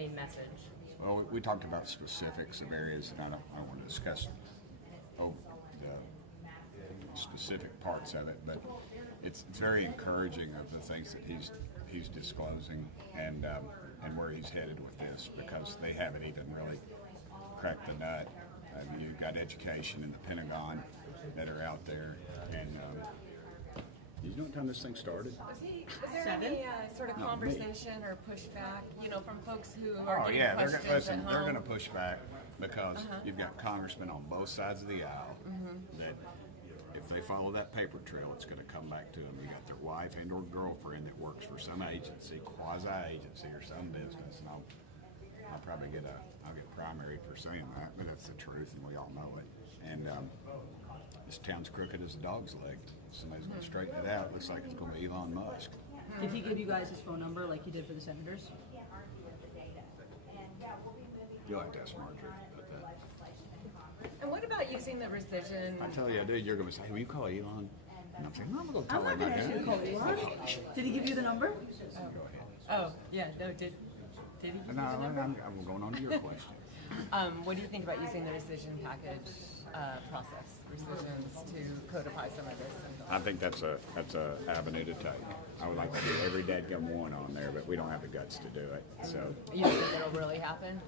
main message? Well, we talked about specifics of areas, and I don't want to discuss the specific parts of it, but it's very encouraging of the things that he's disclosing and where he's headed with this, because they haven't even really cracked the nut. You've got education in the Pentagon that are out there, and you know what time this thing started? Was there any sort of conversation or pushback, from folks who are getting questions at home? They're going to push back because you've got congressmen on both sides of the aisle that if they follow that paper trail, it's going to come back to them. You got their wife and or girlfriend that works for some agency, quasi-agency, or some business, and I'll probably get primary for saying that, but that's the truth, and we all know it. And this town's crooked as a dog's leg. Somebody's going to straighten it out. Looks like it's going to be Elon Musk. Did he give you guys his phone number like he did for the senators? You like to ask Marjorie about that? And what about using the rescission? I tell you, dude, you're going to say, hey, will you call Elon? And I'm saying, no, I'm going to tell I'm him not going to ask you to call Elon. Did he give you the number? Go ahead. Oh, yeah, no, did he give you the number? I'm going on to your question. What do you think about using the rescission package process, rescissions, to codify some of this? I think that's a avenue to take. I would like to do every dadgum one on there, but we don't have the guts to do it. So you think it'll really happen?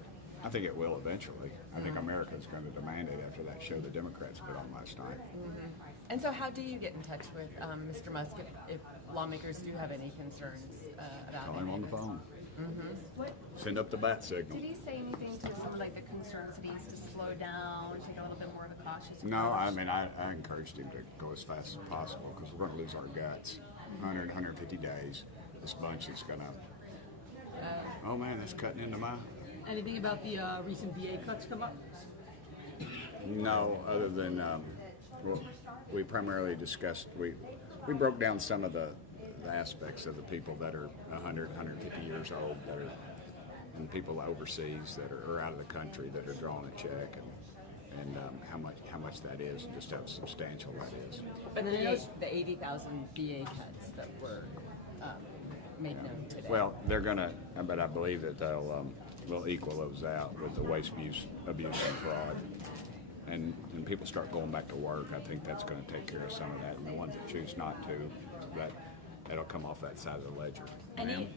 I think it will eventually. I think America's going to demand it after that show the Democrats put on last night. And so how do you get in touch with Mr. Musk if lawmakers do have any concerns about Call him on the phone. Send up the bat signal. Did he say anything to some of the concerned cities to slow down, take a little bit more of a cautious approach? No, I mean, I encouraged him to go as fast as possible because we're going to lose our guts. 100, 150 days. This bunch is going to, oh man, that's cutting into my... Anything about the recent VA cuts come up? No, other than well, we primarily discussed, we broke down some of the aspects of the people that are 100, 150 years old, that are, and people overseas that are out of the country that are drawing a check, and how much that is, and just how substantial that is. But the 80,000 VA cuts that were made known today. Well, they're gonna, but I believe that they'll equal those out with the waste, abuse, and fraud. And people start going back to work, I think that's going to take care of some of that. And the ones that choose not to, that'll come off that side of the ledger. Thank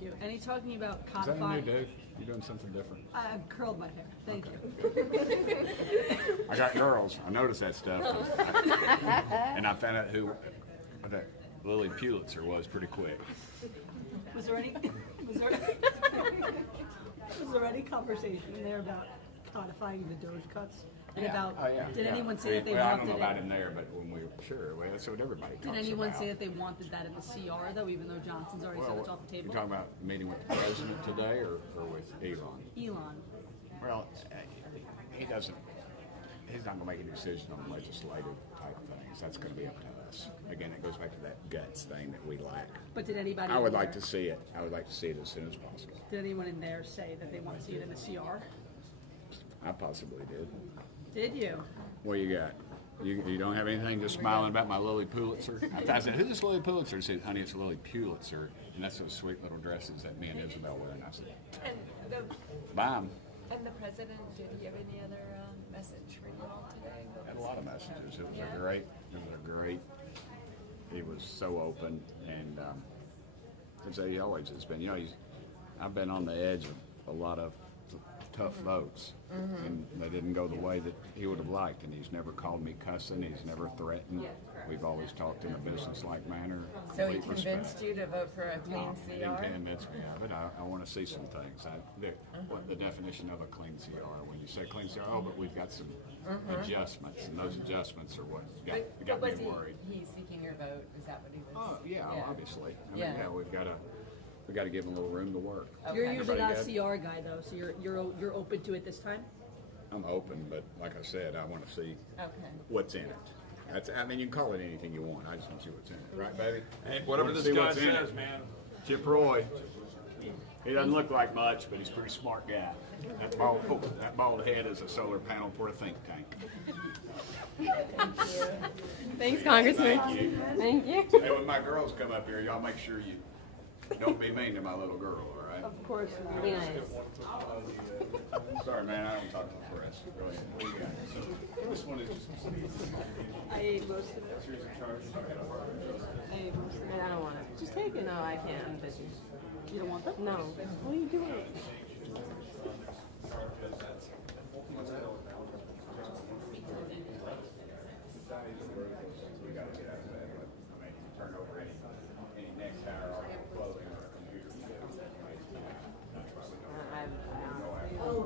you. Any talking about Is that codifying? what you do? You're doing something different. I curled my hair. Thank you. I got girls. I noticed that stuff. And I found out who that Lily Pulitzer was pretty quick. Was there any conversation in there about codifying the DOGE cuts? And did anyone say that they I wanted don't know it? about in there, but when we were that's what everybody talks about. Did anyone say that they wanted that in the CR, though, even though Johnson's already said it's off the table? You're talking about meeting with the president today or with Elon? Elon. Well, he's not going to make a decision on legislative type things. That's going to be up to us. Again, it goes back to that guts thing that we lack. But did anybody? I would like to see it. I would like to see it as soon as possible. Did anyone in there say that they want to see it in the CR? I possibly did. Did you? What you got? You don't have anything, just smiling about my Lily Pulitzer? I said, who's this Lily Pulitzer? He said, honey, it's Lily Pulitzer, and that's those sweet little dresses that me and Isabel wear. And I said, buy 'em. And the president, did he have any other message for you all today? Had a lot of messages. It was a great. He was so open, and as he always has been. I've been on the edge of a lot of tough votes, and they didn't go the way that he would have liked. And he's never called me cussing. He's never threatened. We've always talked in a business-like manner. So he convinced you to vote for a clean CR? He didn't convince me of it. I want to see some things. What the definition of a clean CR? When you say clean CR, but we've got some adjustments, and those adjustments are what got me worried. He's seeking your vote? Is that what he was? Oh yeah, obviously. I mean, we've got to give him a little room to work. Okay. You're usually not a CR guy, though, so you're open to it this time? I'm open, but like I said, I want to see what's in it. You can call it anything you want. I just want to see what's in it, right, baby? Hey, whatever this guy says, man. Chip Roy. He doesn't look like much, but he's a pretty smart guy. That bald head is a solar panel for a think tank. Thanks, Congressman. Thank you. Thank you. Hey, when my girls come up here, y'all make sure you don't be mean to my little girl, all right? course. Be nice. Sorry, man, I don't talk to the press. Go ahead. What do you got? So, this one is just. I ate most of it. I ate most of it. I don't want it. Just take it. No, I can't. I'm busy. You don't want them? No. What are you doing? We got to get out of that. I mean, turn over any next hour or clothing or a computer. I'm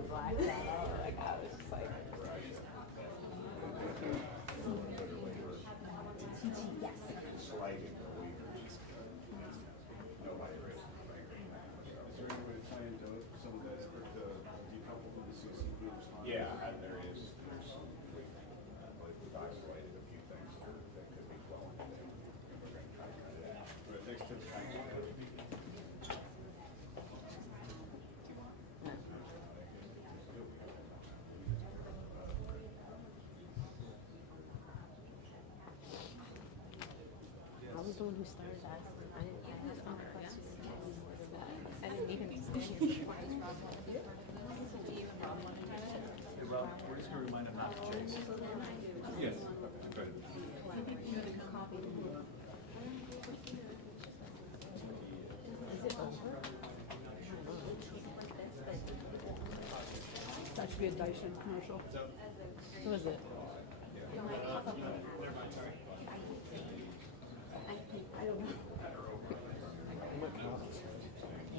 black. Like, I was just like, Slaving for weeks. Nobody raised their finger. Is there any way to plan to some of that effort to decouple from the CCP response? Yeah, there is. We've isolated a few things that could be flowing today. And we're going to try to cut it out. But thanks to the I was the one who started asking. I asked all the questions. I didn't even stand here. Hey, Rob, we're just going to remind them not to chase. Yes. That should be a Dyson commercial. Who was it?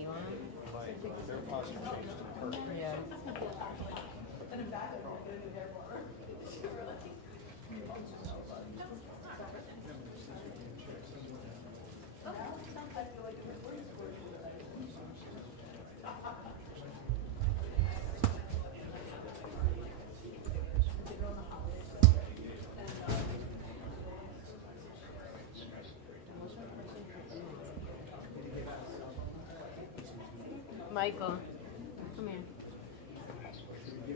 Elon? Their posture changed to the perfect. Yeah. Michael, come here. You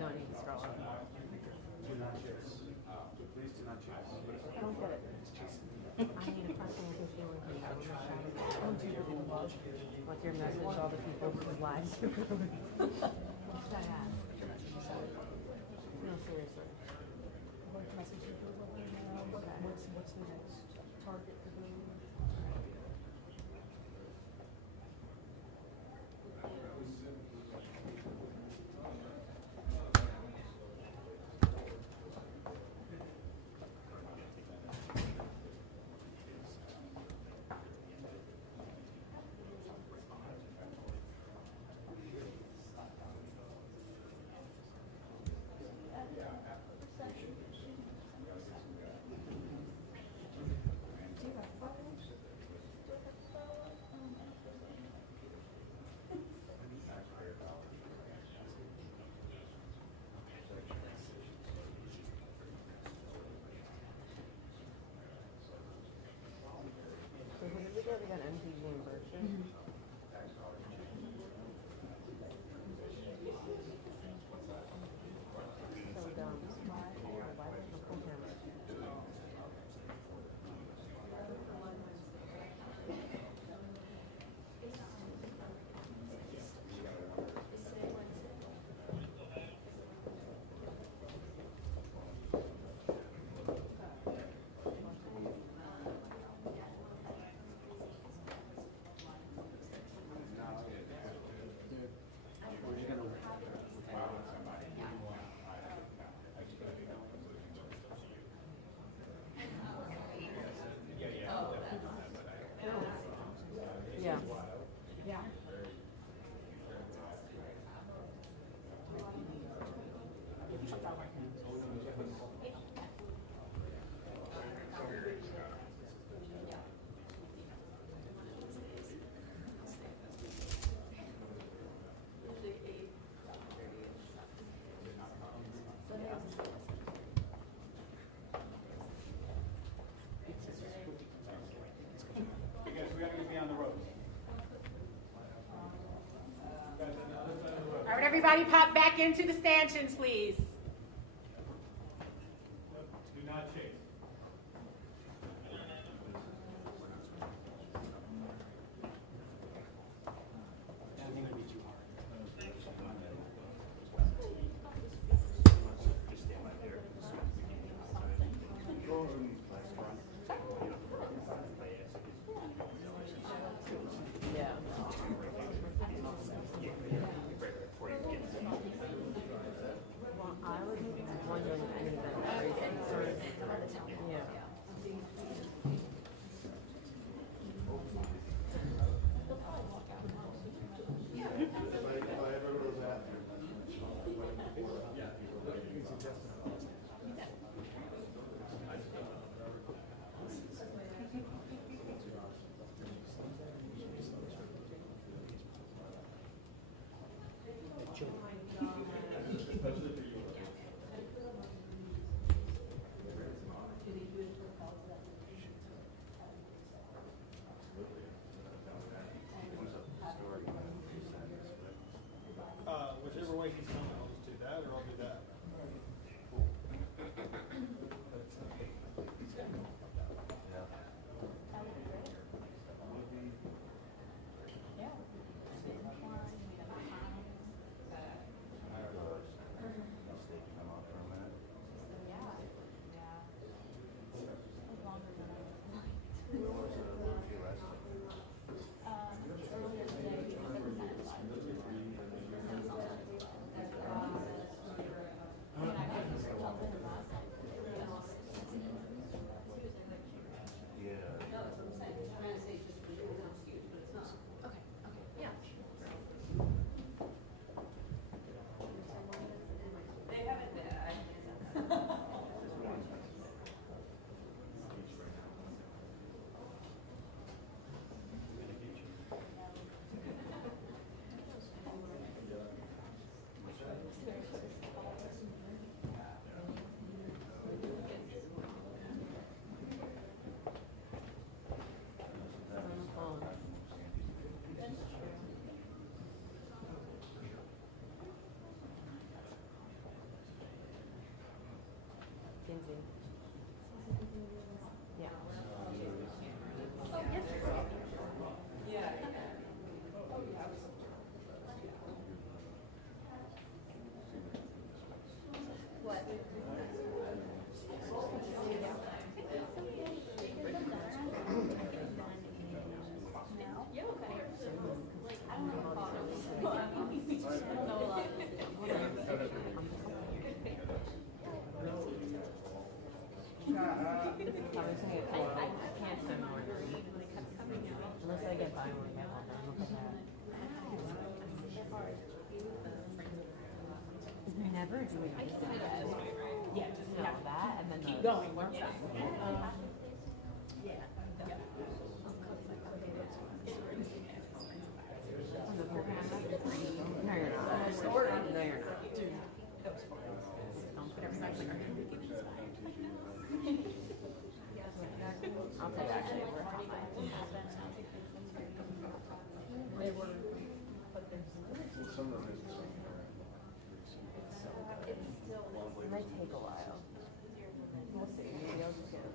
don't need to scroll up. Do not chase. Please do not chase. I don't get it. I need a fascinating feeling from you. What's your message to all the people whose lives are ruined? What should I ask? No, seriously. What's the next target for them? everybody pop back into the stanchions, please. Do not chase. Yeah. Well, I was wondering if any of them are concerned. Yeah. Whichever way he's coming, I'll just do that or I'll do that. Yeah. Unless I get buy one, get one. Look at that. Never do it. Yeah, just know that and then keep going. One side. No, you're not. No, you're not. Don't put everything like I'll tell you actually, we're hot. They were, but there's Some of it is. it might take a while. We'll see. Maybe I'll just get it.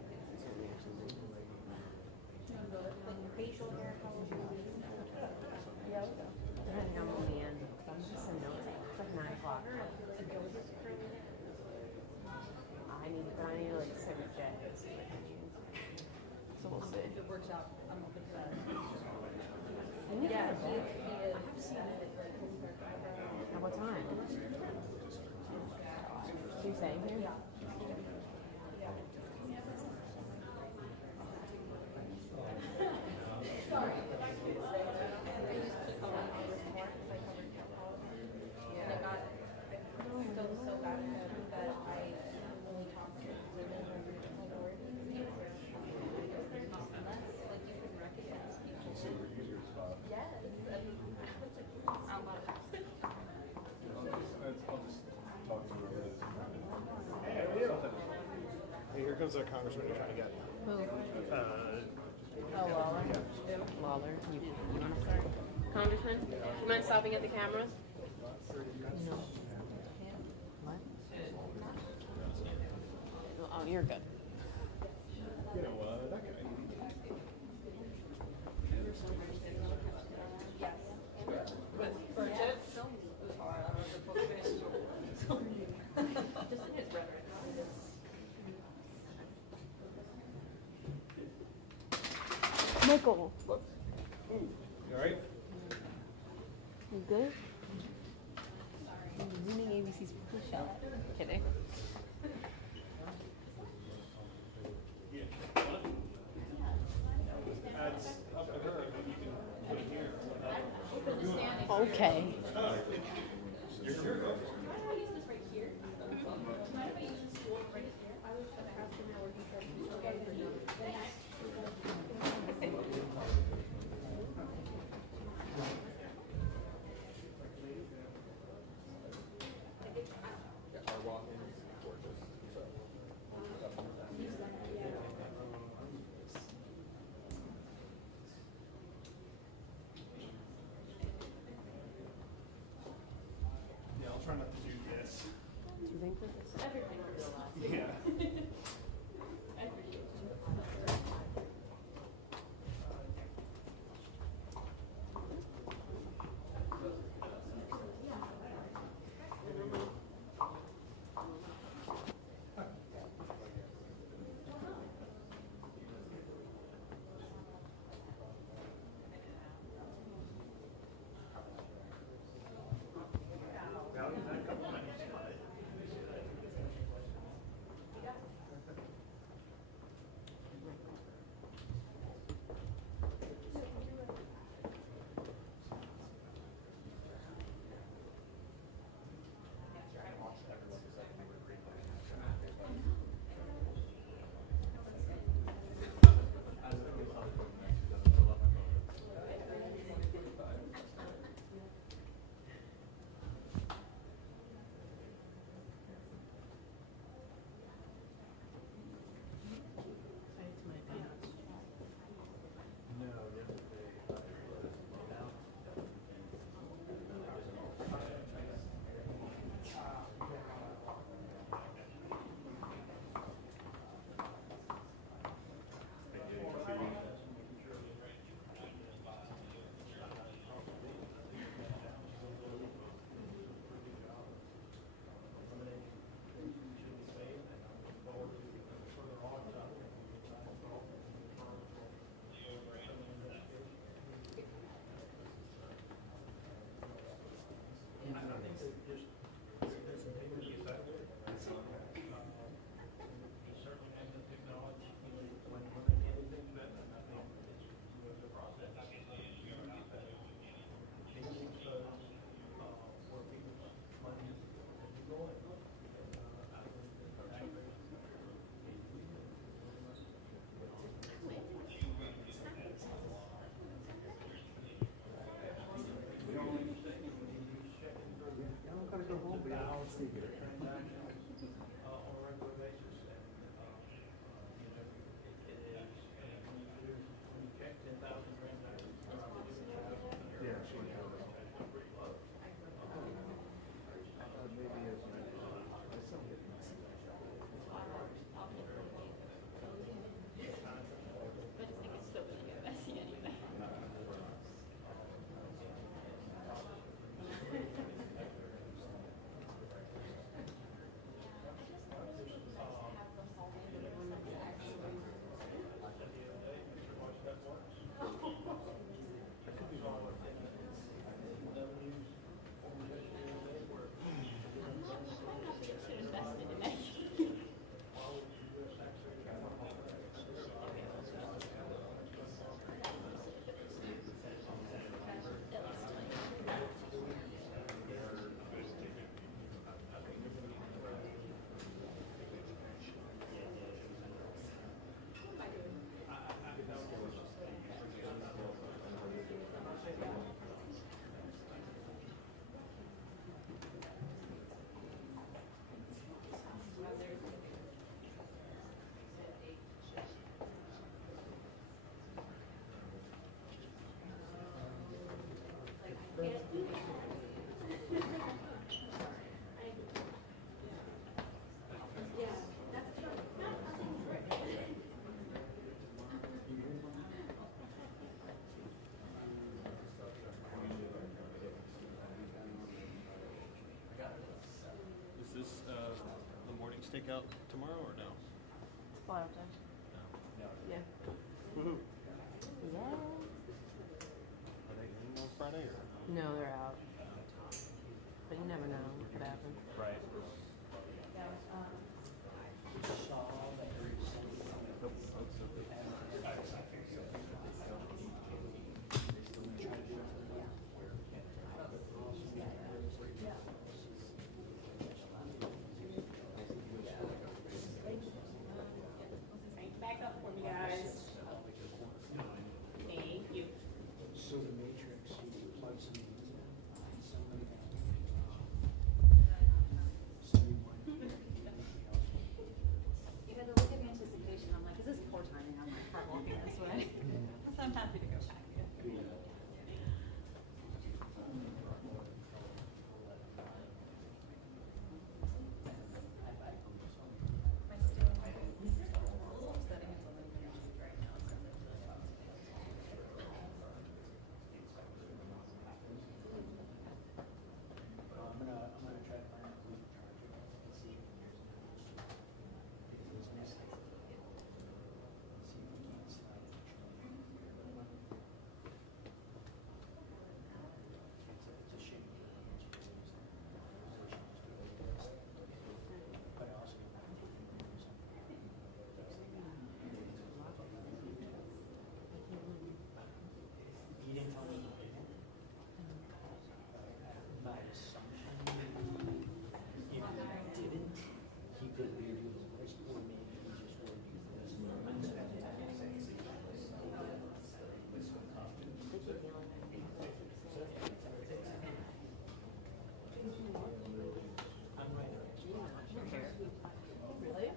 Facial hair, how would you? Yeah, we'll go. Depending on when we end. I'm just so nosy. It's like 9 o'clock. I need to like sit with Jay. So we'll see. If it works out, I'm open to that. Yeah, He is. I have seen it. at what time? She's saying here? Hey, here comes that congressman you're trying to get. Who? Oh, Lawler? Lawler, you want to start? Congressman, you mind stopping at the cameras? No. What? Oh, you're good. You know, that guy. Michael, You alright? you good? Zooming ABC's push-up. Kidding. That's up to her, but you can put it here. Okay. stake out tomorrow or no? It's blowout day. Yeah. Woohoo. Yeah. Are they in on Friday or? No, they're out. But you never know what could happen. Right. Back up for me, guys. Thank you. So the matrix, you plug some of these in, some of them, You had to look at the anticipation. I'm like, is this poor timing on my part walking this way? So I'm happy to go back. I'm gonna try to find out who the charger and see if there's if it's missing. See if we can slide the charger. It's a shame. But I also he didn't tell me. My assumption, if he didn't, he could redo his list, or maybe he just would use this. I'm right. Really?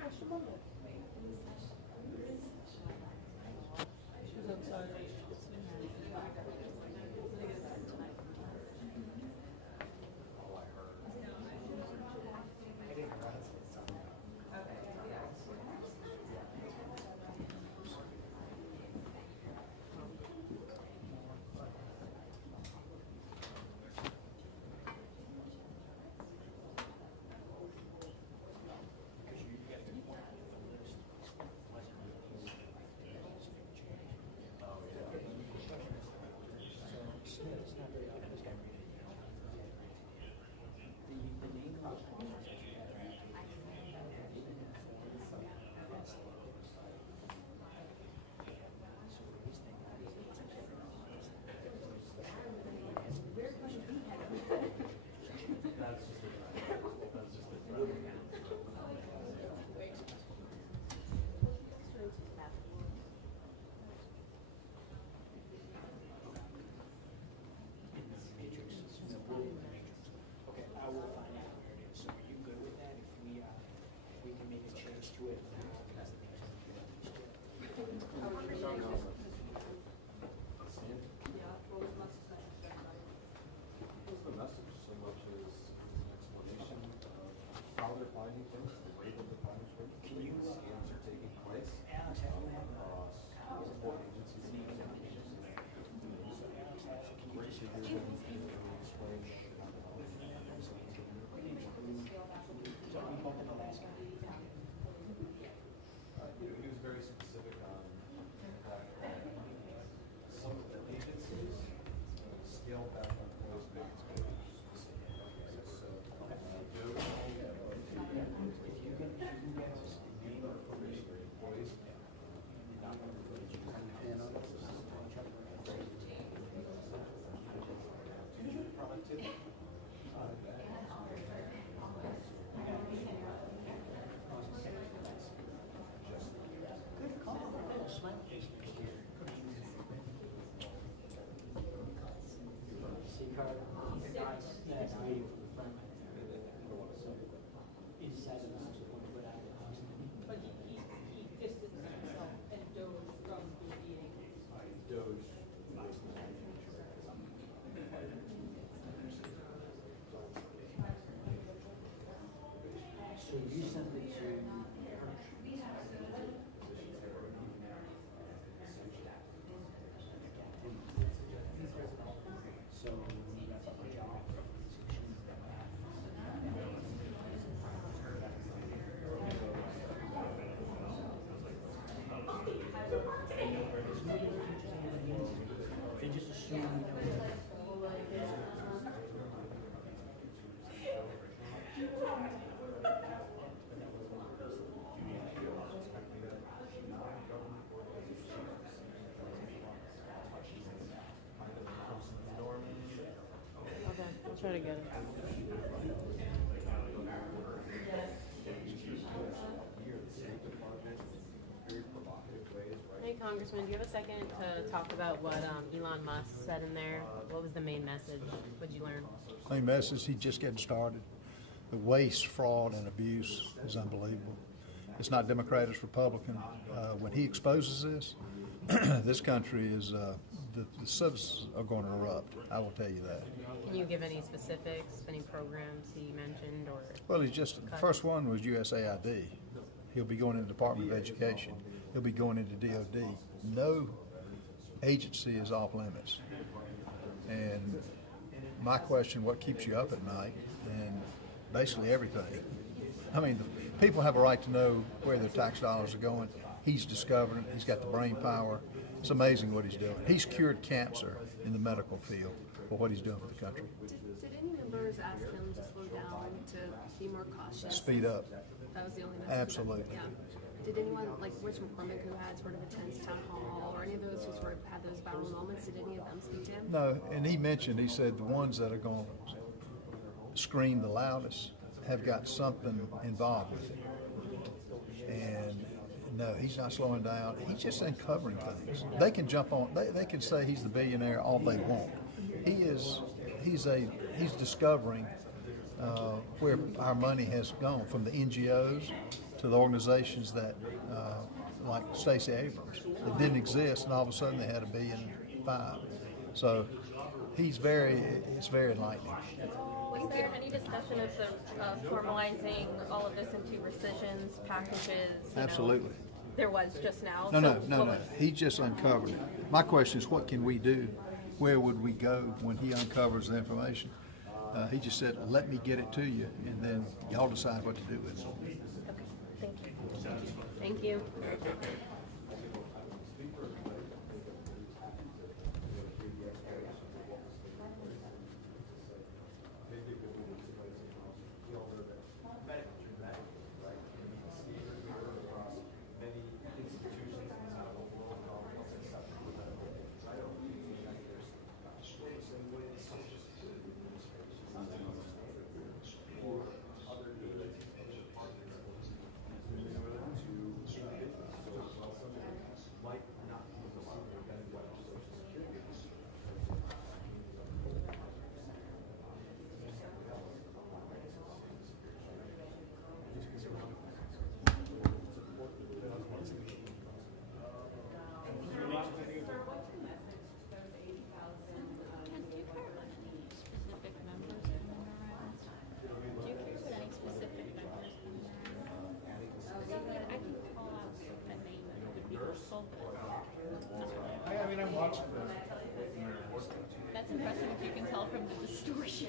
What's your mother? She's outside. It's not very obvious. The name of the sponsors that you have, so he's Okay, I will find out where it is. So are you good with that if we can make a change to it now? What's the message so much as an explanation of how they're finding things, the rate of the findings rate? Can you, scams are taking place Alex, have you had across multiple agencies and organizations. Great to hear them explain how to help. so we both in Alaska? He was very specific on that some of the agencies scale back on those maintenance pages. So, DOGE, if you can get us the name or information for employees, not on the page, and on the Okay, I'll try to get it. Hey, Congressman, do you have a second to talk about what Elon Musk said in there? What was the main message? What did you learn? Main message, he's just getting started. The waste, fraud, and abuse is unbelievable. It's not Democrat, it's Republican. When he exposes this, this country is, the citizens are going to erupt. I will tell you that. Can you give any specifics, any programs he mentioned, or? Well, he's just, the first one was USAID. He'll be going into the Department of Education. He'll be going into DOD. No agency is off limits. And my question, what keeps you up at night? And basically everything. I mean, the people have a right to know where their tax dollars are going. He's discovering it. He's got the brain power. It's amazing what he's doing. He's cured cancer in the medical field for what he's doing for the country. Did any members ask him to slow down, to be more cautious? Speed up. That was the only message. Absolutely. Yeah. Did anyone, like Rich McCormick, who had sort of a tense town hall, or any of those who sort of had those violent moments, did any of them speak to him? No, and he mentioned, he said the ones that are going to scream the loudest have got something involved with it. And no, he's not slowing down. He's just uncovering things. They can jump on, they can say he's the billionaire all they want. He's discovering where our money has gone, from the NGOs to the organizations that, like Stacey Abrams, that didn't exist, and all of a sudden they had $1.5 billion. So it's very enlightening. Was there any discussion of formalizing all of this into rescissions packages? Absolutely. There was just now. No. He just uncovered it. My question is, what can we do? Where would we go when he uncovers the information? He just said, let me get it to you, and then y'all decide what to do with it. Okay, thank you. Thank you. That's impressive if you can tell from the distortion.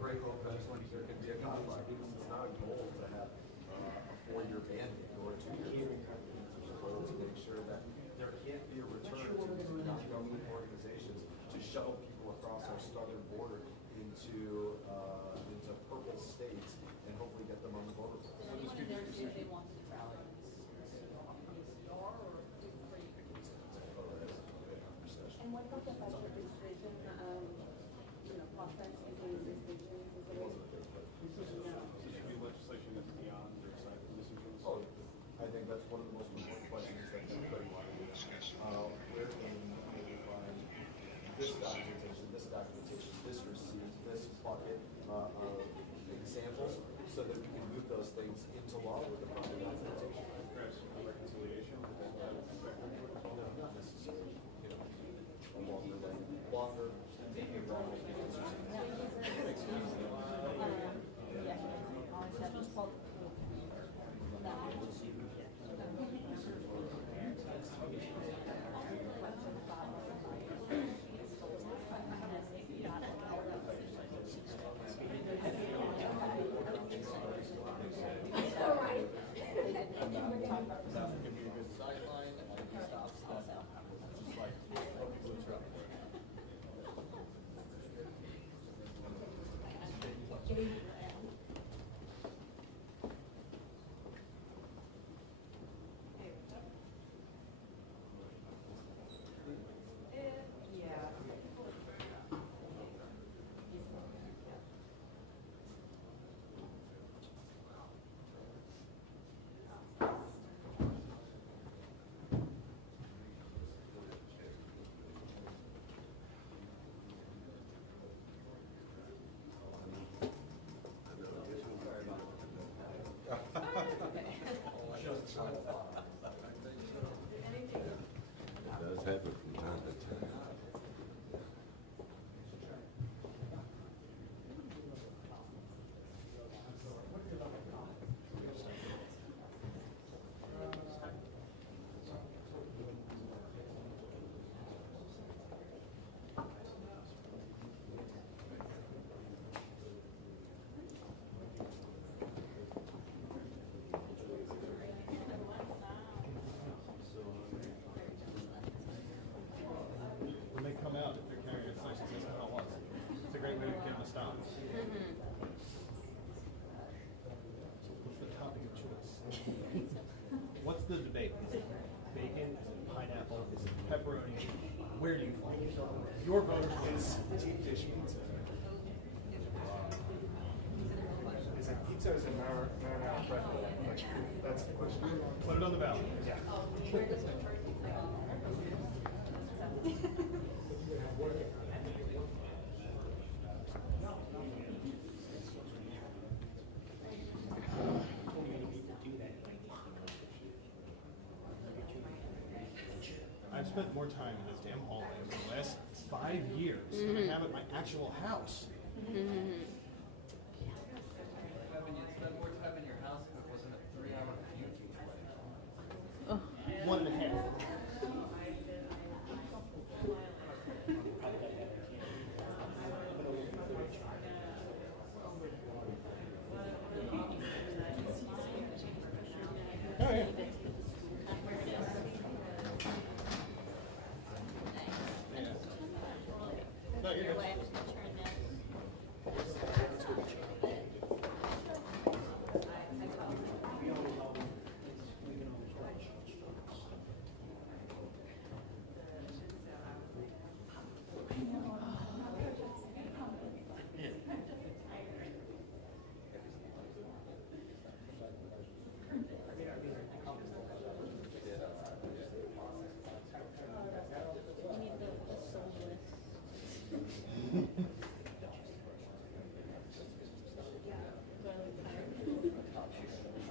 Break open, there can be a conflict. It's not a goal to have a 4-year mandate or a 2-year mandate. It's a goal to make sure that there can't be a return to non-government organizations to shuttle people across our southern border into purple states and hopefully get them on the border. And what about the budget decision, process in these decisions? Is there legislation that's beyond their side of the decisions? Oh, I think that's one of the most important questions that everybody wanted to know. Where can we find this documentation, great way to get them to stop. Mm-hmm. So what's the topic of choice? What's the debate? Is it bacon? Is it pineapple? Is it pepperoni? Where do you fall? Your vote is deep dish pizza. Is it pizza or is it marinara bread? That's the question. Put it on the ballot. Yeah. I've spent more time in this damn hallway over the last 5 years than I have at my actual house. Mm-hmm. You'd spend more time in your house if it wasn't a 3-hour commute each way. 1.5. Oh, yeah. No, you're good.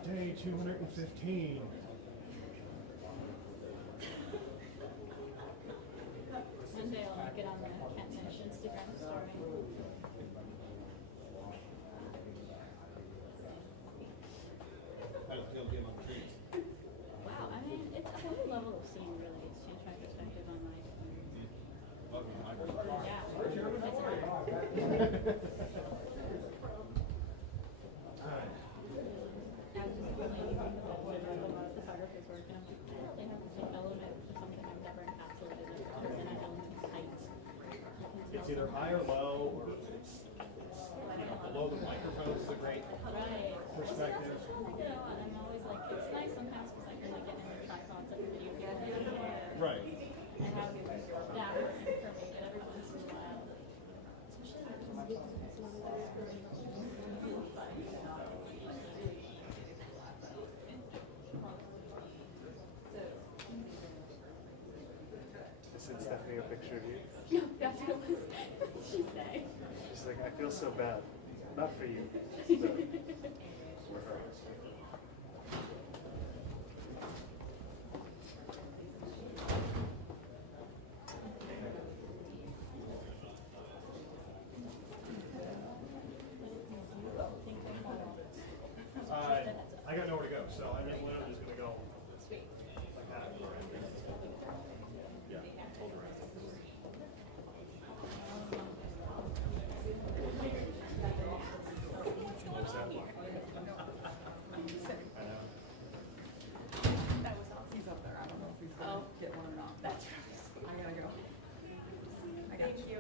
Day 215. One day I'll get on the can't finish Instagram story. How does it feel being on the trees? Wow, I mean, it's a whole level of seeing really. It's changed my perspective on life. Love you, Michael. Yeah. I was just complaining about the photographer's work, and I'm like, they have this like element of something I've never encapsulated in, and that element is height. It's either high or low, or it's below the microphone is a great perspective. You know, and I'm always like, it's nice sometimes because I can like get into tripods like a video camera. Right. I have that working for me every once in a while. Send Stephanie a picture of you. No, that's what it was. What did she say? She's like, I feel so bad. Not for you, but for her. I got nowhere to go, so I'm literally just going to go Sweet. like that. Yeah, told her. That was He's up there. I don't know if he's gonna get one or not. That's right. I gotta go. I got you.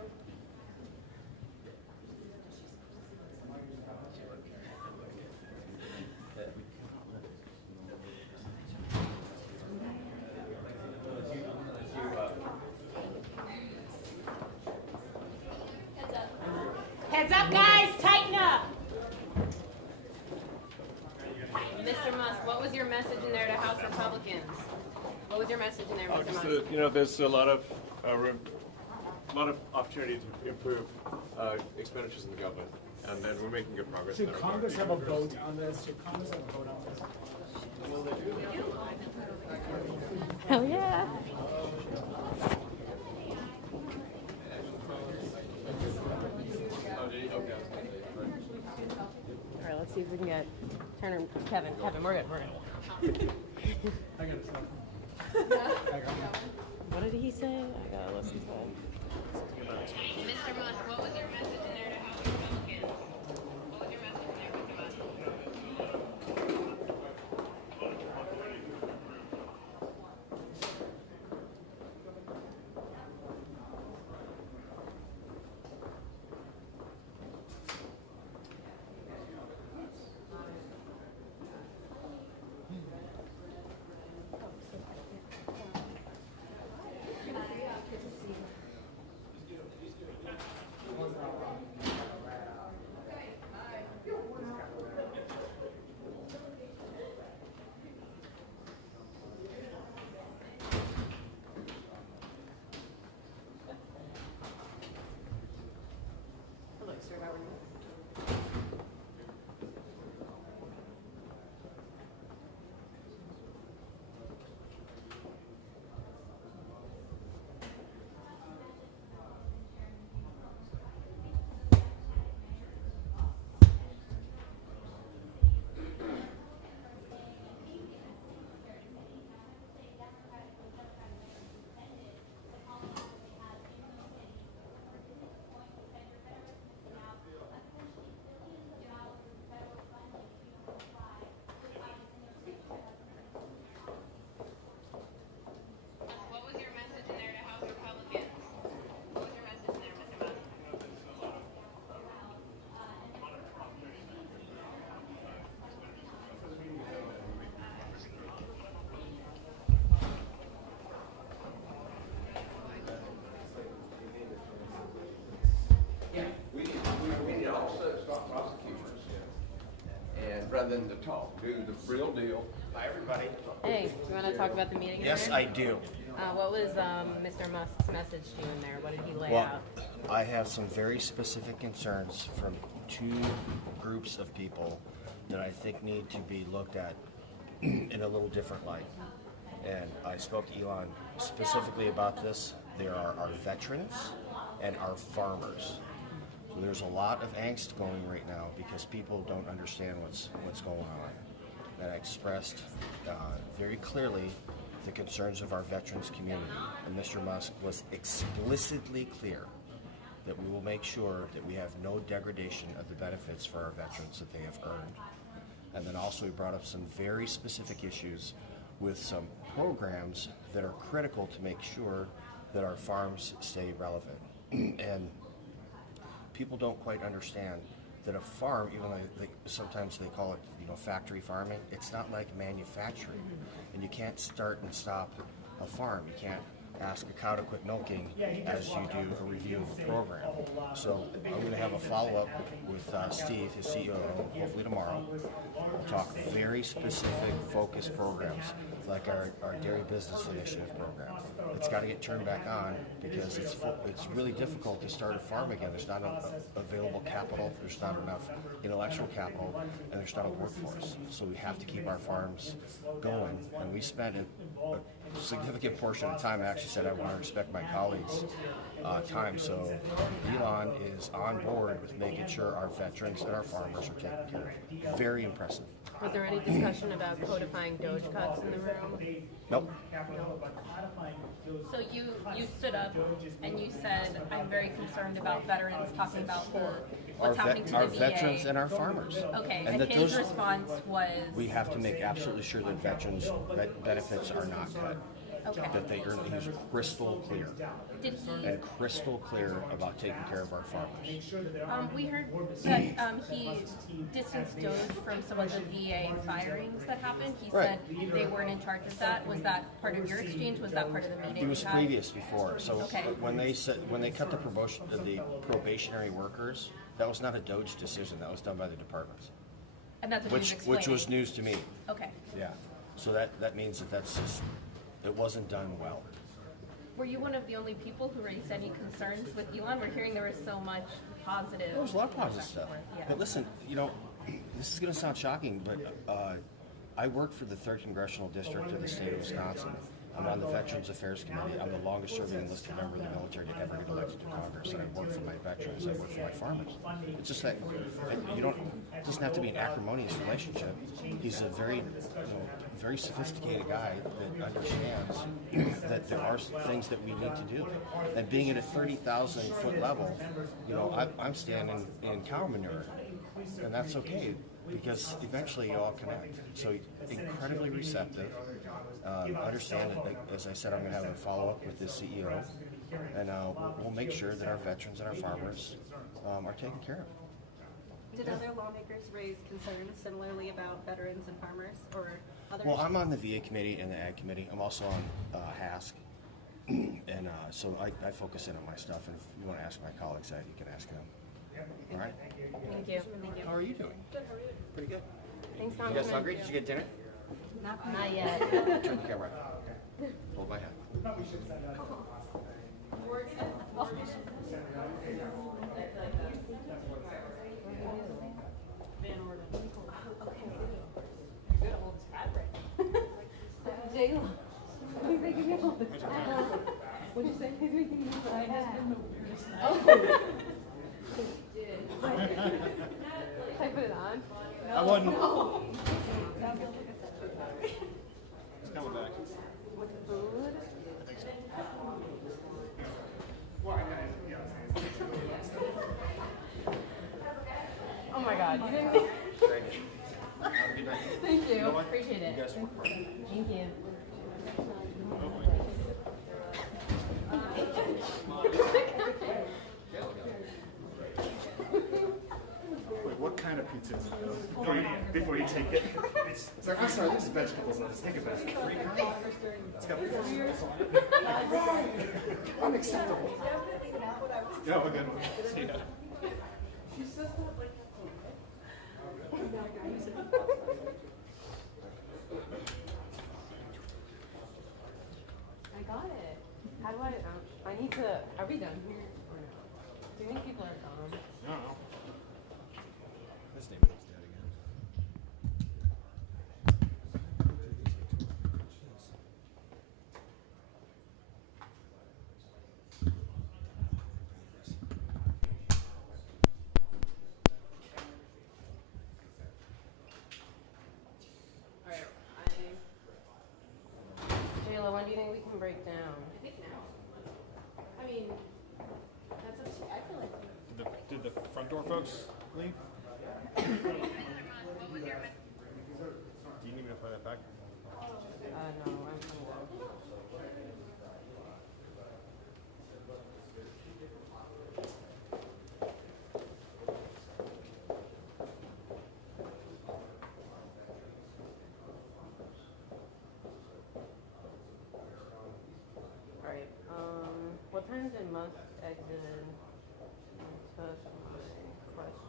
Heads up, guys, tighten up. Mr. Musk, what was your message in there to House Republicans? What was your message in there, Mr. Just, Musk? there's a lot of opportunity to improve expenditures in the government, and then we're making good progress. Should Congress have a vote on this? Should Congress have a vote on this? Hell yeah. All right, let's see if we can get Turner, Kevin, we're good. I got it. What did he say? I gotta listen to it. Mr. Musk, what was your message in there to House Republicans? What was your message in there, Mr. Musk? rather than the talk. Do the real deal. Bye, everybody. Hey, you want to talk about the meeting? Yes, there? I do. What was Mr. Musk's message to you in there? What did he lay Well, out? I have some very specific concerns from two groups of people that I think need to be looked at in a little different light. And I spoke to Elon specifically about this. There are our veterans and our farmers. So there's a lot of angst going right now because people don't understand what's going on. And I expressed very clearly the concerns of our veterans community. And Mr. Musk was explicitly clear that we will make sure that we have no degradation of the benefits for our veterans that they have earned. And then also he brought up some very specific issues with some programs that are critical to make sure that our farms stay relevant. And people don't quite understand that a farm, even though sometimes they call it, factory farming, it's not like manufacturing. And you can't start and stop a farm. You can't ask a cow to quit milking as you do a review of the program. So I'm going to have a follow-up with Steve, his CEO, hopefully tomorrow. We'll talk very specific, focused programs like our Dairy Business Initiative program. It's got to get turned back on because it's really difficult to start a farm again. There's not enough available capital, there's not enough intellectual capital, and there's not a workforce. So we have to keep our farms going. And we spent a significant portion of time, I actually said I want to respect my colleagues' time. So Elon is on board with making sure our veterans and our farmers are taken care of. Very impressive. Was there any discussion about codifying DOGE cuts in the room? Nope. So you stood up and you said, I'm very concerned about veterans, talking about what's happening to the VA. Our veterans and our farmers. Okay, and his response was? We have to make absolutely sure that veterans' benefits are not cut. Okay. That they earn. He was crystal clear. Did he? And crystal clear about taking care of our farmers. We heard that he distanced DOGE from some of the VA firings that happened. He said they weren't in charge of that. Was that part of your exchange? Was that part of the meeting? He was previous before. So okay. when they cut the probationary workers, that was not a DOGE decision. That was done by the departments. And that's what which was news to me. Okay. Yeah. So that means that's just. It wasn't done well. Were you one of the only people who raised any concerns with Elon? We're hearing there was so much positive. There was a lot of positive stuff. Yeah. But listen, this is going to sound shocking, but I work for the 3rd Congressional District of the state of Wisconsin. I'm on the Veterans Affairs Committee. I'm the longest serving enlisted member of the military to ever get elected to Congress. And I work for my veterans. I work for my farmers. It's just that it doesn't have to be an acrimonious relationship. He's a very, very sophisticated guy that understands that there are things that we need to do. And being at a 30,000 foot level, I'm standing in cow manure, and that's okay because eventually you all connect. So incredibly receptive. Understand that, as I said, I'm going to have a follow-up with the CEO, and we'll make sure that our veterans and our farmers are taken care of. Did other lawmakers raise concerns similarly about veterans and farmers or other Well, issues? I'm on the VA committee and the Ag committee. I'm also on HASC, and so I focus in on my stuff, and if you want to ask my colleagues that, you can ask them. All right? Thank you. How are you doing? Good, how are you? Pretty good. Thanks, You guys hungry? Did you get dinner? Not yet. Turn the camera. Hold my hand. Good old Tablet. J-Lo. He's making me hold this. What'd you say? He's making me hold the iPad. Oh. Should I put it on? I wouldn't. No. It's coming back. With food? I think so. Oh my God, you didn't. Very good. Have a good night. Thank you. You know what? Appreciate it. You guys work hard. Thank you. Wait, what kind of pizza is it? Before you take it. It's like, I'm sorry, this is vegetables on it. Take it back. It's got vegetables on it. Unacceptable. Yeah, have a good one. See ya. She says that like need to. Are we done here or no? Do you think people are gone? I don't know. This name is dead again. Alright, Jayla, when do you think we can break down? I think now. I mean, that's up to, I feel like. Did the front door folks leave? Do you need me to play that back? No, I'm done. Alright, what time did Musk exit? That's my question.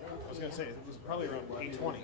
I was gonna say, it was probably around 8:20.